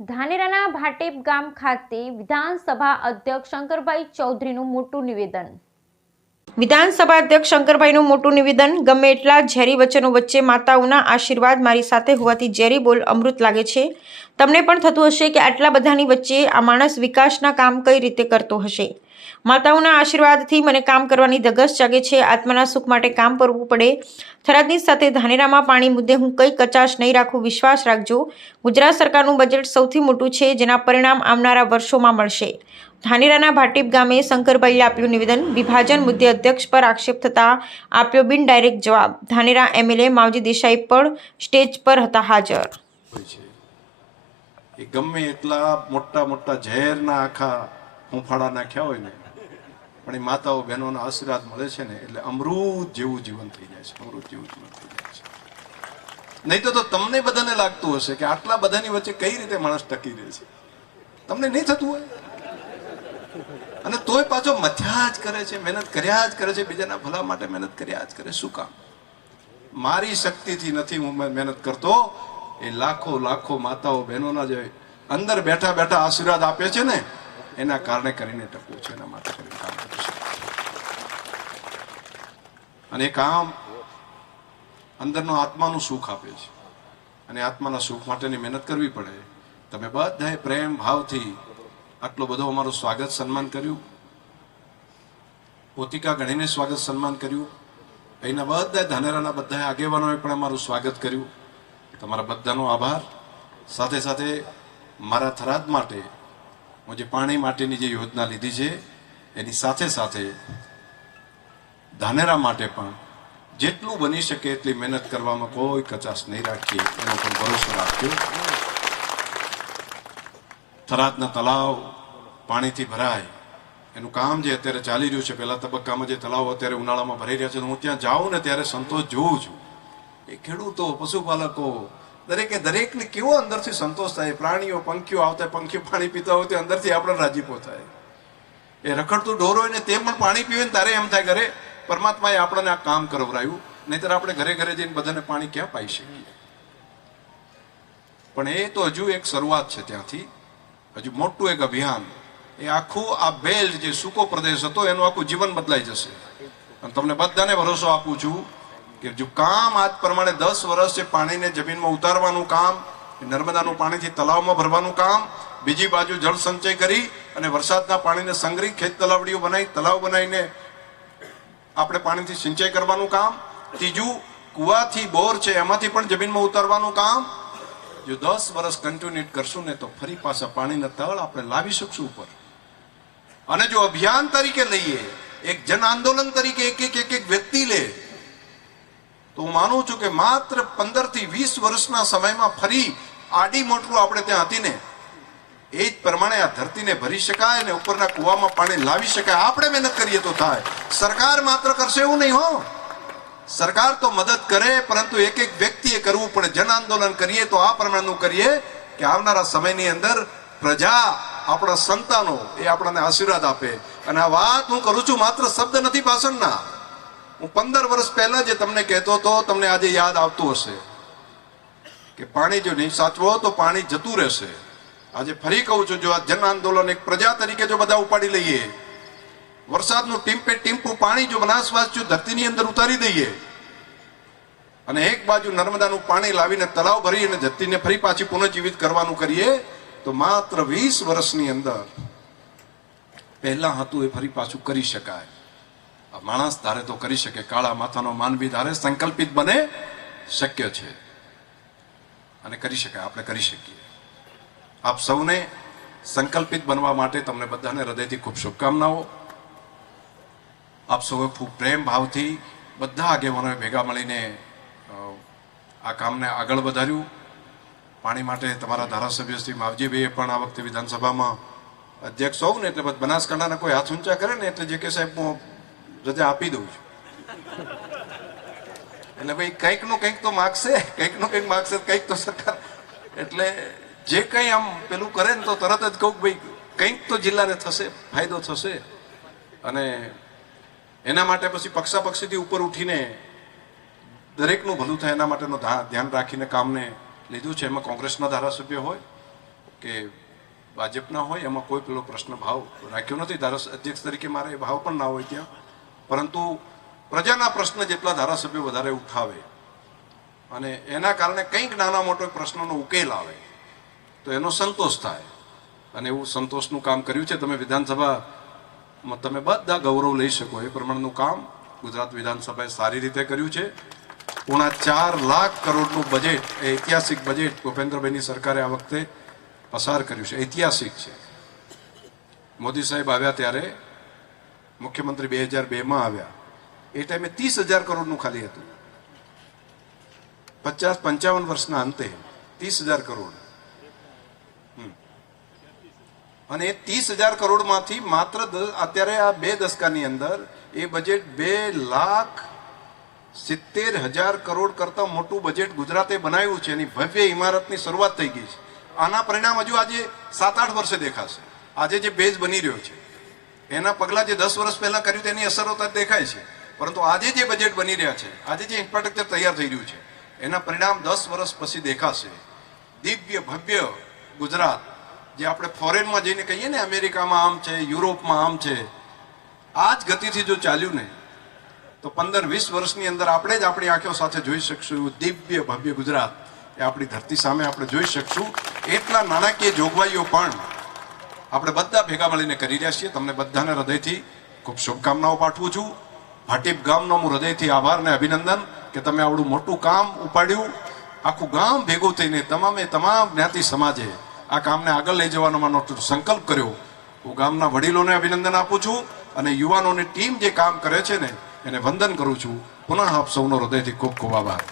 ધાનેરાના ભાટેપ ગામ ખાતે વિધાનસભા અધ્યક્ષ શંકરભાઈ ચૌધરીનું મોટું નિવેદન. વિધાનસભા અધ્યક્ષ શંકરભાઈનું મોટું નિવેદન. ગમે એટલા ઝેરી વચનો વચ્ચે માતાઓના આશીર્વાદ મારી સાથે હોવાથી ઝેરી બોલ અમૃત લાગે છે. તમને પણ થતું હશે કે આટલા બધાની વચ્ચે આ માણસ વિકાસના કામ કઈ રીતે કરતો હશે. માતાઓના આશીર્વાદથી મને કામ કરવાની ધગશ જાગે છે. આત્માના સુખ માટે કામ કરવું પડે. થરાદની સાથે ધાનેરામાં પાણી મુદ્દે હું કંઈ કચાશ નહીં રાખું. વિશ્વાસ રાખજો, ગુજરાત સરકારનું બજેટ સૌથી મોટું છે, જેના પરિણામ આવનારા વર્ષોમાં મળશે. ધાનેરાના ભાટીપ ગામે શંકરભાઈએ આપ્યું નિવેદન. વિભાજન મુદ્દે અધ્યક્ષ પર આક્ષેપ થતા આપ્યો બિન ડાયરેક્ટ જવાબ. ધાનેરા એમએલએ માવજી દેસાઈ પણ સ્ટેજ પર હતા હાજર. ગમે એટલા મોટા મોટા ઝેરના આખા હુંફાળા નાખ્યા હોય ને, પણ એ માતાઓ બહેનોના આશીર્વાદ મળે છે ને, એટલે અમૃત જેવું જીવન થઈ જાય છે. અમૃત જેવું જીવન થઈ જાય છે. નહીં તો તમને બધાને લાગતું હશે કે આટલા બધાની વચ્ચે કઈ રીતે માણસ ટકી રહે છે. તમને નહીં થતું હોય, અને તોય પાછો મથ્યા જ કરે છે, મહેનત કર્યા જ કરે છે, બીજાના ભલા માટે મહેનત કર્યા જ કરે. શું કામ? મારી શક્તિથી નથી હું મહેનત કરતો, એ લાખો લાખો માતાઓ બહેનોના જે અંદર બેઠા બેઠા આશીર્વાદ આપે છે ને, એના કારણે કરીને ટકવું છે, એના માટે કરીને કામ કરું છું. અને એ કામ અંદરનો આત્માનું સુખ આપે છે, અને આત્માના સુખ માટેની મહેનત કરવી પડે. તમે બધાએ પ્રેમ ભાવથી આટલો બધો અમારું સ્વાગત સન્માન કર્યું, પોતિકા ગણીને સ્વાગત સન્માન કર્યું. અહીંના બધા ધાનેરાના બધા આગેવાનોએ પણ અમારું સ્વાગત કર્યું. તમારા બધાનો આભાર. સાથે સાથે મારા થરાદ માટે હું જે પાણી માટેની જે યોજના લીધી છે, એની સાથે સાથે ધાનેરા માટે પણ જેટલું બની શકે એટલી મહેનત કરવામાં કોઈ કચાશ નહીં રાખીએ, એનો પણ ભરોસો રાખ્યો. થરાદના તળાવ પાણીથી ભરાય એનું કામ જે અત્યારે ચાલી રહ્યું છે, પહેલા તબક્કામાં જે તળાવ અત્યારે ઉનાળામાં ભરાઈ રહ્યા છે, હું ત્યાં જાઉં ને ત્યારે સંતોષ જોઉં છું. એ ખેડૂતો, પશુપાલકો, દરેકને કેવો અંદરથી સંતોષ થાય. પ્રાણીઓ, પંખીઓ આવતા, પંખીઓ પાણી પીતા હોય તો અંદરથી આપણે રાજીપો થાય. એ રખડતું ઢોર હોય ને તે પણ પાણી પીવે ને તારે એમ થાય ઘરે પરમાત્માએ આપણને આ કામ કરાવરાયું, નહીંતર આપણે ઘરે ઘરે જઈને બધાને પાણી ક્યાં પાઈ શકીએ. પણ એ તો હજુ એક શરૂઆત છે. ત્યાંથી હજુ મોટું એક અભિયાન, એ આખું આ બેલ્ટ જે સૂકો પ્રદેશ હતો એનું આખું જીવન બદલાઈ જશે. અને તમને બધાને ભરોસો આપું છું કે જો કામ આજ પ્રમાણે 10 વર્ષ છે, પાણીને જમીનમાં ઉતારવાનું કામ, નર્મદાનું પાણીથી તળાવમાં ભરવાનું કામ, બીજી બાજુ જળ સંચય કરી અને વરસાદના પાણીને સંગ્રહી ખેત તલાવડીઓ બનાવી, તળાવ બનાવીને આપણે પાણીથી સિંચાઈ કરવાનું કામ, ત્રીજું કુવાથી બોર છે એમાંથી પણ જમીનમાં ઉતારવાનું કામ. જો 10 વર્ષ કન્ટિન્યુટ કરશું ને તો ફરી પાછા પાણીના તળ આપણે લાવી શકશું ઉપર. અને જો અભિયાન તરીકે લઈએ, એક જન આંદોલન તરીકે એક વ્યક્તિ લે, તો હું માનું છું કે માત્ર 15 થી 20 વર્ષના સમયમાં ફરી આડી મોટરું આપણે ત્યાં હતી ને એ જ પ્રમાણે આ ધરતીને ભરી શકાય ને ઉપરના કુવામાં પાણી લાવી શકાય. આપણે મહેનત કરીએ તો થાય. સરકાર માત્ર કરશે એવું નહીં હો. સરકાર તો મદદ કરે, પરંતુ એક વ્યક્તિએ કરવું પડે. જન આંદોલન કરીએ તો આ પ્રમાણેનું કરીએ કે આવનારા સમયની અંદર પ્રજા, આપણા સંતાનો એ આપણને આશીર્વાદ આપે. અને આ વાત હું કરું છું માત્ર શબ્દ નથી ભાષણના. હું 15 વર્ષ પહેલા જે તમને કહેતો હતો, તમને આજે યાદ આવતું હશે કે પાણી જો નહીં સાચવો તો પાણી જતું રહેશે. આજે ફરી કહું છું, જો આ જન આંદોલન એક પ્રજા તરીકે જો બધા ઉપાડી લઈએ, વરસાદનું ટીમ્પે ટીમ્પું પાણી જો બનાસવાસી ધરતીની અંદર ઉતારી દઈએ, અને એક બાજુ નર્મદાનું પાણી લાવીને તળાવ ભરી અને ધરતીને ફરી પાછી પુનઃજીવિત કરવાનું કરીએ, તો માત્ર 20 વર્ષની અંદર પહેલા હતું એ ફરી પાછું કરી શકાય. આ માણસ ધારે તો કરી શકે, કાળા માથાનો માનવી ધારે સંકલ્પિત બને, શક્ય છે અને કરી શકાય. આપણે કરી શકીએ. આપ સૌને સંકલ્પિત બનવા માટે તમને બધાને હૃદયથી ખૂબ શુભકામનાઓ. આપ સૌએ ખૂબ પ્રેમ ભાવથી બધા આગેવાનોએ ભેગા મળીને આ કામને આગળ વધાર્યું. પાણી માટે તમારા ધારાસભ્ય શ્રી માવજીભાઈએ પણ આ વખતે વિધાનસભામાં અધ્યક્ષ હોઉં ને એટલે બનાસકાંઠાના કોઈ હાથ ઊંચા કરે ને એટલે જે કે સાહેબ હું રજા આપી દઉં છું. એટલે ભાઈ કંઈકનું કંઈક તો માગશે, કંઈકનું કંઈક માગશે, કંઈક તો સરકાર, એટલે જે કંઈ આમ પેલું કરે ને તો તરત જ કહું ભાઈ કંઈક તો જિલ્લાને થશે, ફાયદો થશે. અને એના માટે પછી પક્ષાપક્ષીથી ઉપર ઉઠીને દરેકનું ભલું થાય એના માટેનું ધ્યાન રાખીને કામને લીધું છે. એમાં કોંગ્રેસના ધારાસભ્ય હોય, કે ભાજપના હોય એમાં કોઈ પેલો પ્રશ્ન ભાવ રાખ્યો નથી. અધ્યક્ષ તરીકે મારે એ ભાવ પણ ના હોય ત્યાં, પરંતુ પ્રજાના પ્રશ્ન જેટલા ધારાસભ્યો વધારે ઉઠાવે અને એના કારણે કંઈક નાના મોટો પ્રશ્નનો ઉકેલ આવે તો એનો સંતોષ થાય. અને એવું સંતોષનું કામ કર્યું છે. તમે વિધાનસભામાં તમે બધા ગૌરવ લઈ શકો એ પ્રમાણેનું કામ ગુજરાત વિધાનસભાએ સારી રીતે કર્યું છે. 4.5 લાખ કરોડનું બજેટ, એ ઐતિહાસિક બજેટ ભૂપેન્દ્રભાઈની સરકારે આ વખતે પસાર કર્યું છે. ઐતિહાસિક છે. મોદી સાહેબ આવ્યા ત્યારે મુખ્યમંત્રી 2002માં આવ્યા, એ ટાઈમે 30,000 કરોડનું ખાલી હતું. 55 વર્ષના અંતે 30,000 કરોડ. અને એ 30,000 કરોડમાંથી માત્ર અત્યારે આ 2 દશકાની અંદર એ બજેટ 2,70,000 કરોડ કરતા મોટું બજેટ ગુજરાતે બનાવ્યું છે. એની ભવ્ય ઇમારતની શરૂઆત થઈ ગઈ છે. આના પરિણામ હજુ આજે 7-8 વર્ષે દેખાશે. આજે જે બેઝ બની રહ્યો છે એના પગલા જે 10 વર્ષ પહેલા કર્યું તેની અસરો તો દેખાય છે, પરંતુ આજે જે બજેટ બની રહ્યા છે, આજે જે ઇન્ફ્રાસ્ટ્રક્ચર તૈયાર થઈ રહ્યું છે એના પરિણામ 10 વર્ષ પછી દેખાશે. દિવ્ય ભવ્ય ગુજરાત, જે આપણે ફોરેનમાં જઈને કહીએ ને અમેરિકામાં આમ છે, યુરોપમાં આમ છે, આ જ ગતિથી જો ચાલ્યું ને તો 15-20 વર્ષની અંદર આપણે જ આપણી આંખો સાથે જોઈ શકશું દિવ્ય ભવ્ય ગુજરાત. એ આપણી ધરતી સામે આપણે જોઈ શકશું. એટલા નાણાકીય જોગવાઈઓ પણ આપણે બધા ભેગા મળીને કરી રહ્યા છીએ. તમને બધાને હૃદયથી ખૂબ શુભકામનાઓ પાઠવું છું. ભાટીપ ગામનો હું હૃદયથી આભાર ને અભિનંદન કે તમે આવડું મોટું કામ ઉપાડ્યું. આખું ગામ ભેગું થઈને તમામ જ્ઞાતિ સમાજે આ કામને આગળ લઈ જવાનો માનો સંકલ્પ કર્યો. હું ગામના વડીલોને અભિનંદન આપું છું અને યુવાનોની ટીમ જે કામ કરે છે ને એને વંદન કરું છું. પુનઃ આપ સૌનો હૃદયથી ખૂબ ખૂબ આભાર.